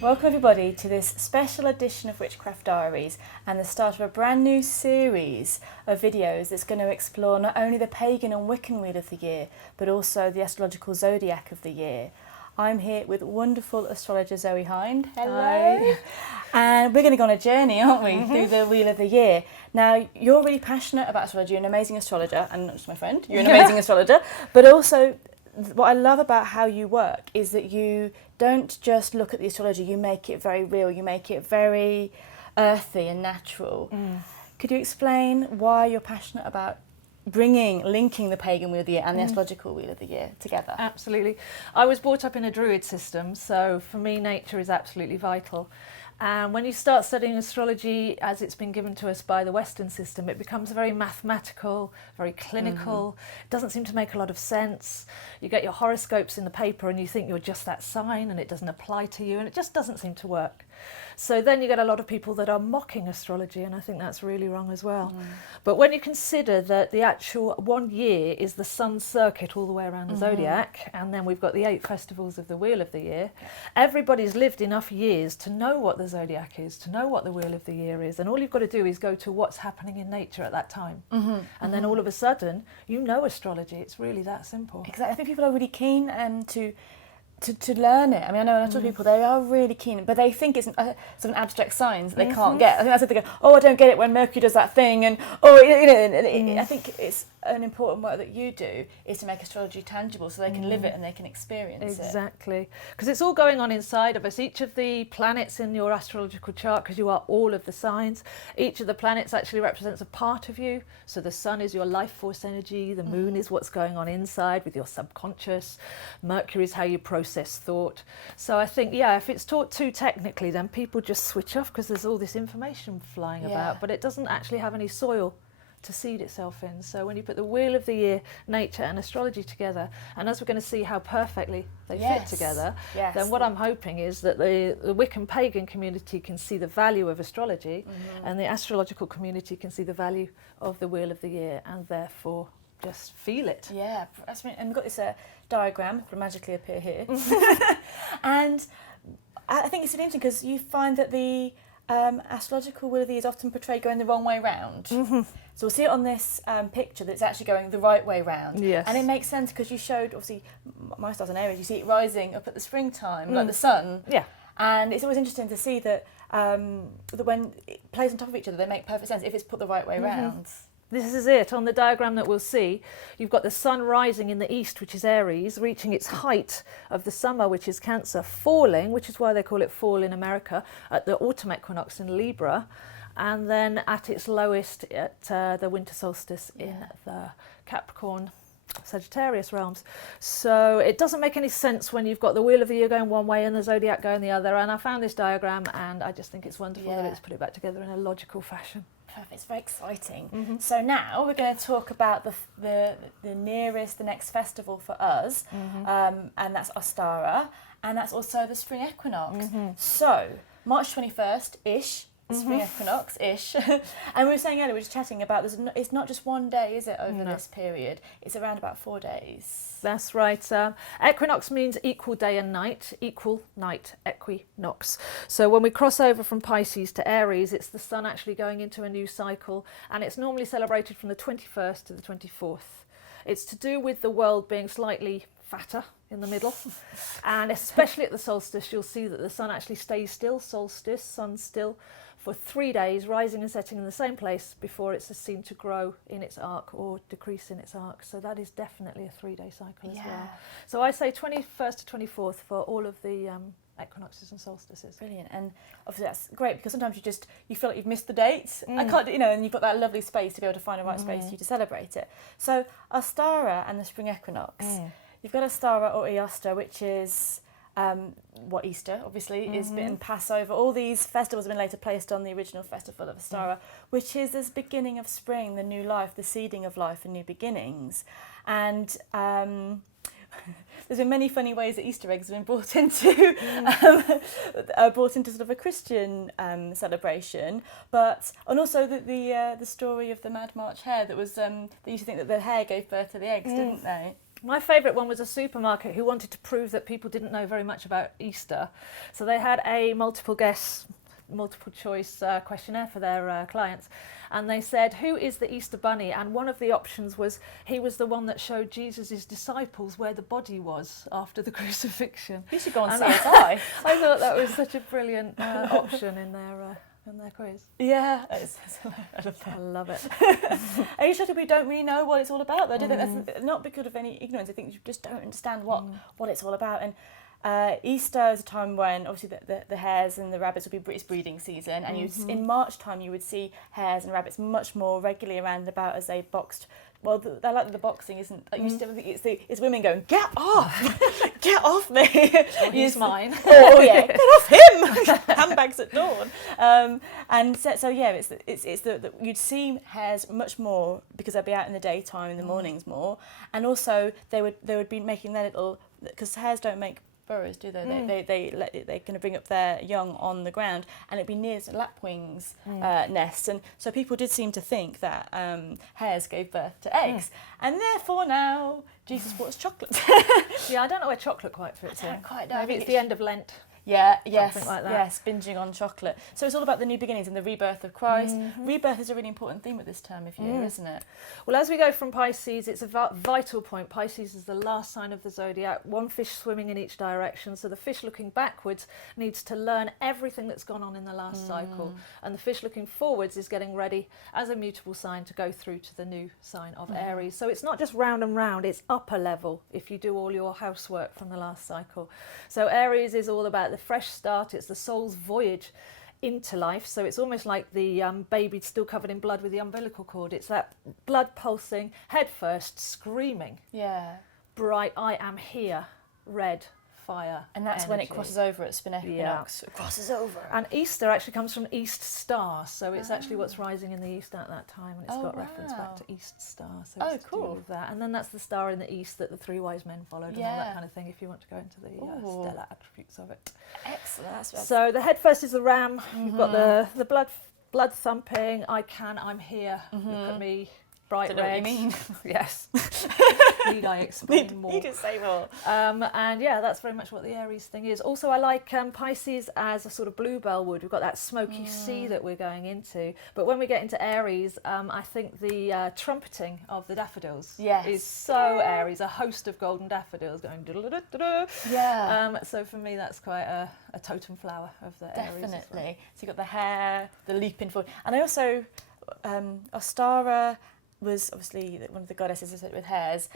Welcome everybody to this special edition of Witchcraft Diaries and the start of a brand new series of videos that's going to explore not only the pagan and Wiccan wheel of the year, but also the astrological zodiac of the year. I'm here with wonderful astrologer Zoe Hind. Hello. Hi. And we're going to go on a journey, aren't we, through the wheel of the year. Now, you're really passionate about astrology, you're an amazing astrologer, and not just my friend, you're an amazing astrologer, but also what I love about how you work is that you don't just look at the astrology, you make it very real, you make it very earthy and natural. Could you explain why you're passionate about linking the pagan wheel of the year and the astrological wheel of the year together? Absolutely. I was brought up in a druid system, so for me nature is absolutely vital. And when you start studying astrology as it's been given to us by the Western system, it becomes very mathematical, very clinical. It doesn't seem to make a lot of sense. You get your horoscopes in the paper and you think you're just that sign and it doesn't apply to you, and it just doesn't seem to work. So then you get a lot of people that are mocking astrology, and I think that's really wrong as well. But when you consider that the actual 1 year is the sun's circuit all the way around the zodiac, and then we've got the 8 festivals of the wheel of the year, everybody's lived enough years to know what the zodiac is, to know what the wheel of the year is, and all you've got to do is go to what's happening in nature at that time. And then all of a sudden, you know astrology. It's really that simple. Exactly. I think people are really keen to learn it. I mean, I know when I talk to people, they are really keen, but they think it's sort of an abstract science that they can't get. I think that's what they go, oh, I don't get it when Mercury does that thing, and I think it's an important work that you do is to make astrology tangible so they can live it and they can experience it. Exactly, because it's all going on inside of us. Each of the planets in your astrological chart, because you are all of the signs, each of the planets actually represents a part of you. So the sun is your life force energy, the moon is what's going on inside with your subconscious, Mercury is how you process thought. So I think, if it's taught too technically, then people just switch off because there's all this information flying about, but it doesn't actually have any soil to seed itself in. So when you put the wheel of the year, nature and astrology together, and as we're going to see how perfectly they fit together, then what I'm hoping is that the Wiccan pagan community can see the value of astrology, and the astrological community can see the value of the wheel of the year, and therefore just feel it. Yeah, and we've got this diagram will magically appear here. And I think it's really interesting because you find that the astrological wheel of the year is often portrayed going the wrong way round. So we'll see it on this picture that it's actually going the right way round. Yes. And it makes sense because you showed, obviously, my star's an Aries, you see it rising up at the springtime, like the sun. Yeah. And it's always interesting to see that, that when it plays on top of each other, they make perfect sense if it's put the right way round. This is it. On the diagram that we'll see, you've got the sun rising in the east, which is Aries, reaching its height of the summer, which is Cancer, falling, which is why they call it fall in America, at the autumn equinox in Libra, and then at its lowest at the winter solstice in the Capricorn, Sagittarius realms. So it doesn't make any sense when you've got the wheel of the year going one way and the zodiac going the other. And I found this diagram and I just think it's wonderful that it's put it back together in a logical fashion. Perfect. It's very exciting. So now we're going to talk about the nearest, the next festival for us, and that's Ostara, and that's also the spring equinox. So March 21st-ish, the spring equinox-ish, and we were saying earlier, we were just chatting about this. It's not just one day, is it, over this period? It's around about 4 days. That's right. Equinox means equal day and night, equal night, equinox. So when we cross over from Pisces to Aries, it's the sun actually going into a new cycle, and it's normally celebrated from the 21st to the 24th. It's to do with the world being slightly fatter in the middle, and especially at the solstice, you'll see that the sun actually stays still, solstice, sun still, for 3 days, rising and setting in the same place before it's seen to grow in its arc or decrease in its arc. So that is definitely a 3-day cycle as well. So I say 21st to 24th for all of the equinoxes and solstices. Brilliant. And obviously that's great because sometimes you feel like you've missed the dates. I can't, and you've got that lovely space to be able to find a right space for you to celebrate it. So Ostara and the spring equinox. You've got Ostara or Easter, which is Easter obviously is, and Passover. All these festivals have been later placed on the original festival of Ostara, which is this beginning of spring, the new life, the seeding of life and new beginnings. And there's been many funny ways that Easter eggs have been brought into sort of a Christian celebration, and also the story of the Mad March hare that was they used to think that the hare gave birth to the eggs, didn't they? My favourite one was a supermarket who wanted to prove that people didn't know very much about Easter. So they had a multiple choice questionnaire for their clients. And they said, who is the Easter Bunny? And one of the options was, he was the one that showed Jesus' disciples where the body was after the crucifixion. You should go on And CSI. I thought that was such a brilliant option in their quiz. Yeah, I love it. Are you sure we don't really know what it's all about, though? I think that's not because of any ignorance. I think you just don't understand what it's all about. And Easter is a time when obviously the hares and the rabbits will be, it's breeding season, and in March time you would see hares and rabbits much more regularly around and about as they boxed. Well, they like the boxing isn't. Like, you still think it's women going, get off, get off me. Use mine. Oh yeah, get off him. Handbags at dawn. And so yeah, it's the you'd see hares much more because they'd be out in the daytime, in the mornings more, and also they would be making their little, because hares don't make burrows, do they? They're going to bring up their young on the ground, and it'd be near to lapwings' nests, and so people did seem to think that hares gave birth to eggs, and therefore now Jesus brought us chocolate. Yeah, I don't know where chocolate quite fits in. Maybe it's the end of Lent. Yeah, yes, like that. yes, binging on chocolate. So it's all about the new beginnings and the rebirth of Christ. Rebirth is a really important theme at this time of year, isn't it? Well, as we go from Pisces, it's a vital point. Pisces is the last sign of the zodiac, one fish swimming in each direction. So the fish looking backwards needs to learn everything that's gone on in the last cycle. And the fish looking forwards is getting ready as a mutable sign to go through to the new sign of Aries. So it's not just round and round, it's upper level if you do all your housework from the last cycle. So Aries is all about the fresh start, it's the soul's voyage into life. So it's almost like the baby still covered in blood with the umbilical cord. It's that blood pulsing, head first, screaming. Yeah. Bright, I am here, red, fire. And that's energy. when it crosses over at spin equinox. It crosses over. And Easter actually comes from East Star, so it's actually what's rising in the east at that time, and it's got reference back to East Star. So it's to do with that. And then that's the star in the east that the three wise men followed, and all that kind of thing, if you want to go into the stellar attributes of it. Excellent. So the head first is the ram. You've got the blood thumping. I'm here. Look at me. Bright red. What you mean? Yes. Need I explain more? You can say more. And yeah, that's very much what the Aries thing is. Also, I like Pisces as a sort of bluebell wood. We've got that smoky sea that we're going into. But when we get into Aries, I think the trumpeting of the daffodils is so Aries. A host of golden daffodils going da-da-da-da-da. Yeah. So for me, that's quite a totem flower of the Aries. Definitely. So you've got the hair, the leaping forward. And I also, Ostara was obviously one of the goddesses with hares,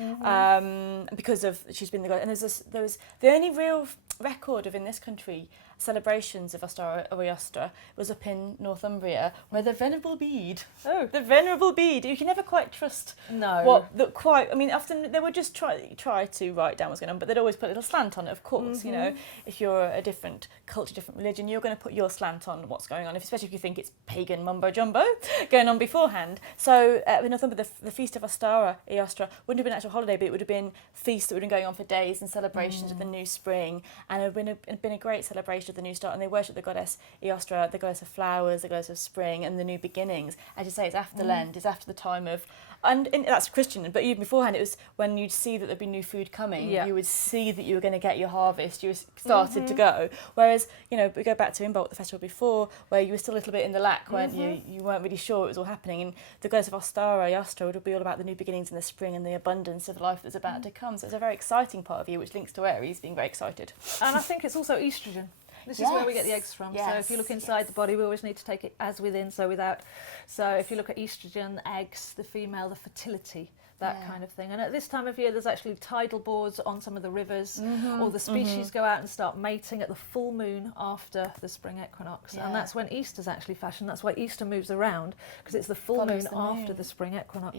because of she's been the god. And there was the only real record of in this country celebrations of Ostara or Ostra was up in Northumbria, where the venerable bead. Oh, the venerable bead. You can never quite trust. No. I mean, often they would just try to write down what's going on, but they'd always put a little slant on it. Of course, you know, if you're a different culture, different religion, you're going to put your slant on what's going on, especially if you think it's pagan mumbo jumbo going on beforehand. So in Northumbria, the feast of Ostara, Ostra, wouldn't have been an actual holiday, but it would have been feasts that would have been going on for days and celebrations of the new spring, and it would have been a great celebration of the new start. And they worship the goddess Ostra, the goddess of flowers, the goddess of spring and the new beginnings. As you say, it's after Lent, it's after the time of, and that's Christian, but even beforehand it was when you'd see that there'd be new food coming, you would see that you were going to get your harvest, you started to go. Whereas, you know, we go back to Imbolc, the festival before, where you were still a little bit in the lack, weren't you? You weren't really sure it was all happening, and the goddess of Ostara, Ostra, would be all about the new beginnings in the spring and the abundance of life that's about to come. So it's a very exciting part of you, which links to Aries, being very excited. And I think it's also estrogen. This is where we get the eggs from. So if you look inside the body, we always need to take it as within, so without. So if you look at estrogen, eggs, the female, the fertility, that kind of thing. And at this time of year, there's actually tidal bores on some of the rivers. All the species go out and start mating at the full moon after the spring equinox. And that's when Easter's actually fashioned. That's why Easter moves around, because it's the full moon after the spring equinox.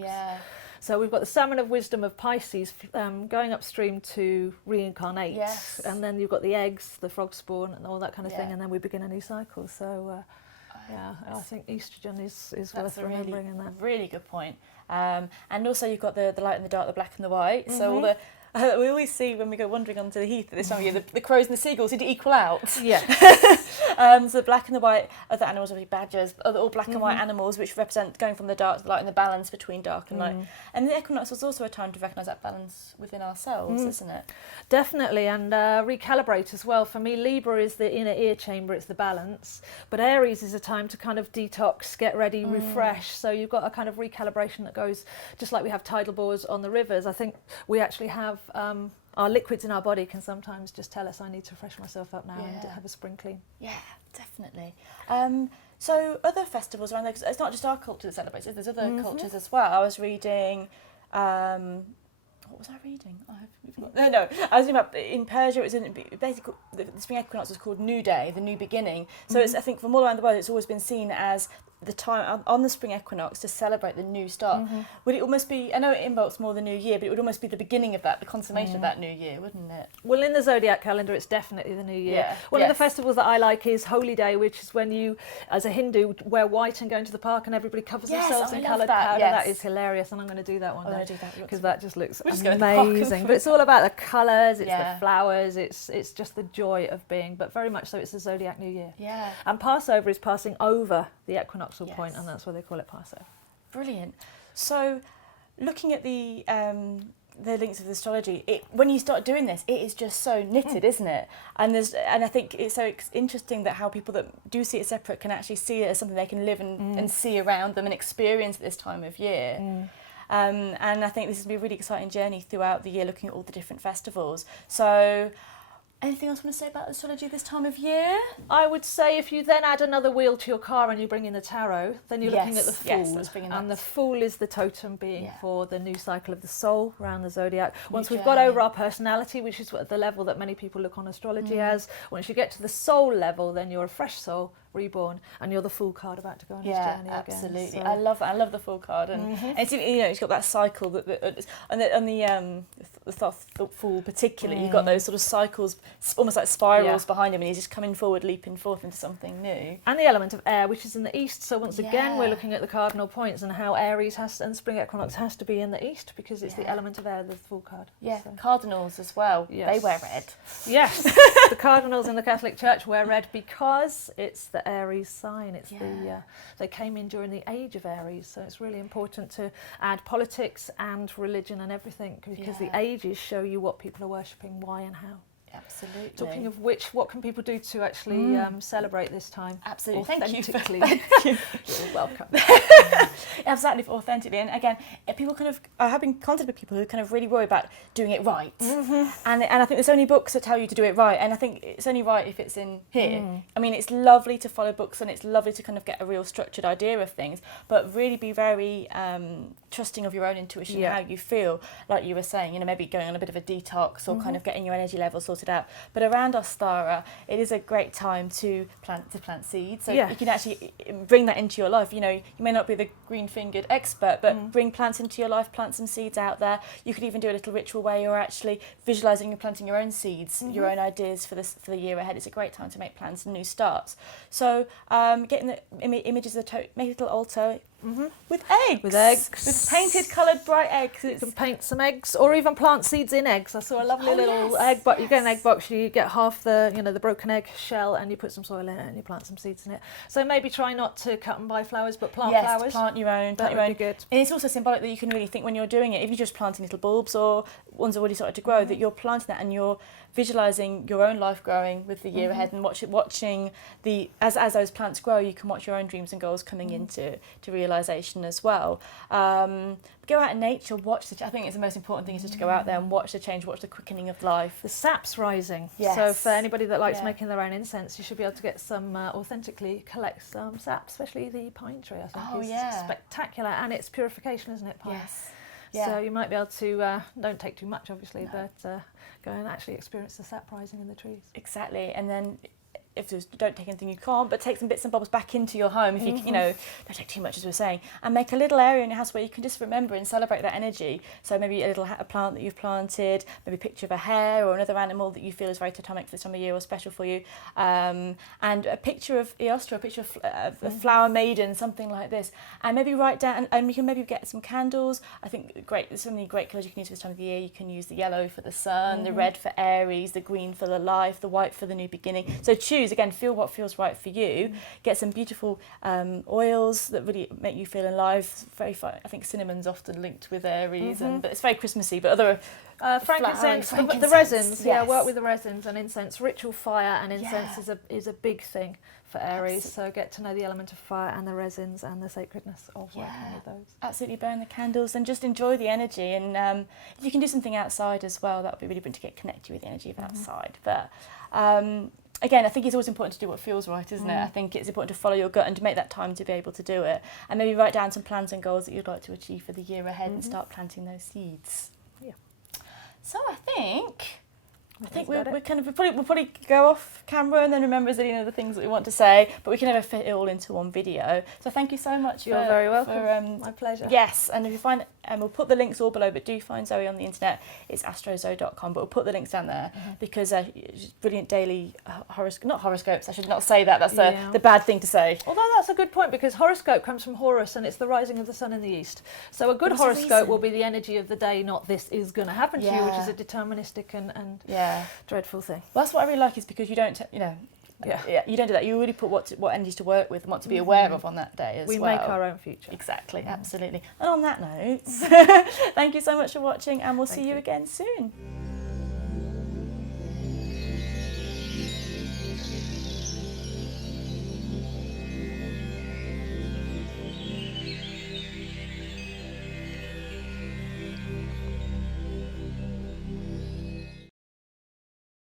So we've got the salmon of wisdom of Pisces going upstream to reincarnate. And then you've got the eggs, the frog spawn, and all that kind of thing. And then we begin a new cycle. So I think estrogen is worth remembering in that. Really good point. And also you've got the light and the dark, the black and the white. So all We always see when we go wandering onto the heath at this time of year, the crows and the seagulls seem to equal out. Yeah. So the black and the white other animals, obviously badgers, are all black and white animals, which represent going from the dark to the light and the balance between dark and light. And the equinox was also a time to recognise that balance within ourselves, isn't it? Definitely, and recalibrate as well. For me, Libra is the inner ear chamber, it's the balance, but Aries is a time to kind of detox, get ready, refresh. So you've got a kind of recalibration that goes, just like we have tidal bores on the rivers, I think we actually have our liquids in our body can sometimes just tell us I need to fresh myself up now and have a spring clean. Yeah, definitely. So other festivals around there, 'cause it's not just our culture that celebrates it, there's other cultures as well. I was reading, what was I reading? No, I was reading about, in Persia, it was basically, the spring equinox was called New Day, the new beginning. So it's, I think from all around the world, it's always been seen as the time on the spring equinox to celebrate the new start. Would it almost be, I know it involves more the new year, but it would almost be the beginning of that, the consummation of that new year, wouldn't it? Well, in the Zodiac calendar, it's definitely the new year. One of the festivals that I like is Holy Day, which is when you, as a Hindu, wear white and go into the park and everybody covers themselves in coloured powder. That is hilarious, and I'm going to do that one day because that just looks amazing. But it's all about the colours, it's the flowers, it's just the joy of being, but very much so it's the Zodiac New Year. Yeah. And Passover is passing over the equinoxal point, and that's why they call it Passover. Brilliant. So, looking at the links of the astrology, when you start doing this, it is just so knitted, isn't it? And I think it's so interesting that how people that do see it separate can actually see it as something they can live and see around them and experience at this time of year. And I think this is going to be a really exciting journey throughout the year, looking at all the different festivals. So, anything else you want to say about astrology this time of year? I would say if you then add another wheel to your car and you bring in the tarot, then you're looking at the Fool. Yes, let's bring in that. And the Fool is the totem being for the new cycle of the soul around the Zodiac. Once we've got over our personality, which is the level that many people look on astrology as, once you get to the soul level, then you're a fresh soul, reborn, and you're the Fool card about to go on his journey again. Absolutely. So. I love that. I love the Fool card, and it's, it's got that cycle on the Fool particularly. You've got those sort of cycles, almost like spirals behind him, and he's just coming forward, leaping forth into something new. And the element of air, which is in the east. So once again, we're looking at the cardinal points and how Aries and spring equinox has to be in the east because it's the element of air, the Fool card. Yeah, so. Cardinals as well. Yes. They wear red. Yes, the cardinals in the Catholic Church wear red because it's the Aries sign. It's they came in during the age of Aries, so it's really important to add politics and religion and everything because the ages show you what people are worshipping, why and how. Absolutely. Talking of which, what can people do to actually celebrate this time? Absolutely. Thank you. You're welcome. Absolutely, authentically. And again, people kind of, I have been contacted with people who kind of really worry about doing it right. And I think there's only books that tell you to do it right. And I think it's only right if it's in here. I mean, it's lovely to follow books and it's lovely to kind of get a real structured idea of things, but really be very trusting of your own intuition, how you feel, like you were saying, maybe going on a bit of a detox or kind of getting your energy level sorted out. But around Ostara, it is a great time to plant seeds. So you can actually bring that into your life. You may not be the green-fingered expert, but bring plants into your life, plant some seeds out there. You could even do a little ritual where you're actually visualising and planting your own seeds, your own ideas for the year ahead. It's a great time to make plans and new starts. So getting the images of make a little altar. With eggs. With painted, coloured, bright eggs. You can paint some eggs or even plant seeds in eggs. I saw a lovely little egg box. You get an egg box, you get half the broken egg shell and you put some soil in it and you plant some seeds in it. So maybe try not to cut and buy flowers, but plant flowers. Plant your own. That would be good. And it's also symbolic that you can really think when you're doing it, if you're just planting little bulbs or ones already started to grow, that you're planting that and you're visualising your own life growing with the year ahead and watching as those plants grow, you can watch your own dreams and goals coming into realisation as well. Go out in nature, watch I think it's the most important thing is just to go out there and watch the change, watch the quickening of life. The sap's rising. Yes. So for anybody that likes making their own incense, you should be able to get some authentically collect some sap, especially the pine tree. I think is spectacular, and it's purification, isn't it? Pine? Yes. Yeah. So you might be able to don't take too much, obviously, but go and actually experience the sap rising in the trees. Exactly, and then if you don't take anything you can't, but take some bits and bobs back into your home if you don't take too much, as we were saying, and make a little area in your house where you can just remember and celebrate that energy. So maybe a little plant that you've planted, maybe a picture of a hare or another animal that you feel is very totemic for this time of year or special for you, and a picture of Ostara, a picture of a flower maiden, something like this, and maybe write down, and you can maybe get some candles. I think there's so many great colours you can use for this time of the year. You can use the yellow for the sun, the red for Aries, the green for the life, the white for the new beginning. So choose, again, feel what feels right for you. Get some beautiful oils that really make you feel alive. I think cinnamon's often linked with Aries, but it's very Christmassy, but other frankincense, the resins, work with the resins and incense. Ritual fire and incense is a big thing for Aries, so get to know the element of fire and the resins and the sacredness of working with those. Absolutely, burn the candles and just enjoy the energy, and if you can do something outside as well, that would be really good to get connected with the energy of outside. But again, I think it's always important to do what feels right, isn't it? I think it's important to follow your gut and to make that time to be able to do it, and maybe write down some plans and goals that you'd like to achieve for the year ahead and start planting those seeds. So I think we'll probably go off camera and then remember as any other things that we want to say, but we can never fit it all into one video. So thank you so much. You're very welcome. My pleasure. Yes, and if you find, we'll put the links all below, but do find Zoe on the internet. It's astrozo.com, but we'll put the links down there because brilliant daily not horoscopes. I should not say that. That's the bad thing to say. Although that's a good point, because horoscope comes from Horus and it's the rising of the sun in the east. So a good horoscope will be the energy of the day, not this is going to happen to you, which is a deterministic and dreadful thing. Well, that's what I really like, is because you don't, you don't do that. You really put what energies to work with and what to be aware of on that day as well. We make our own future. Exactly, absolutely. And on that note, thank you so much for watching, and we'll see you again soon.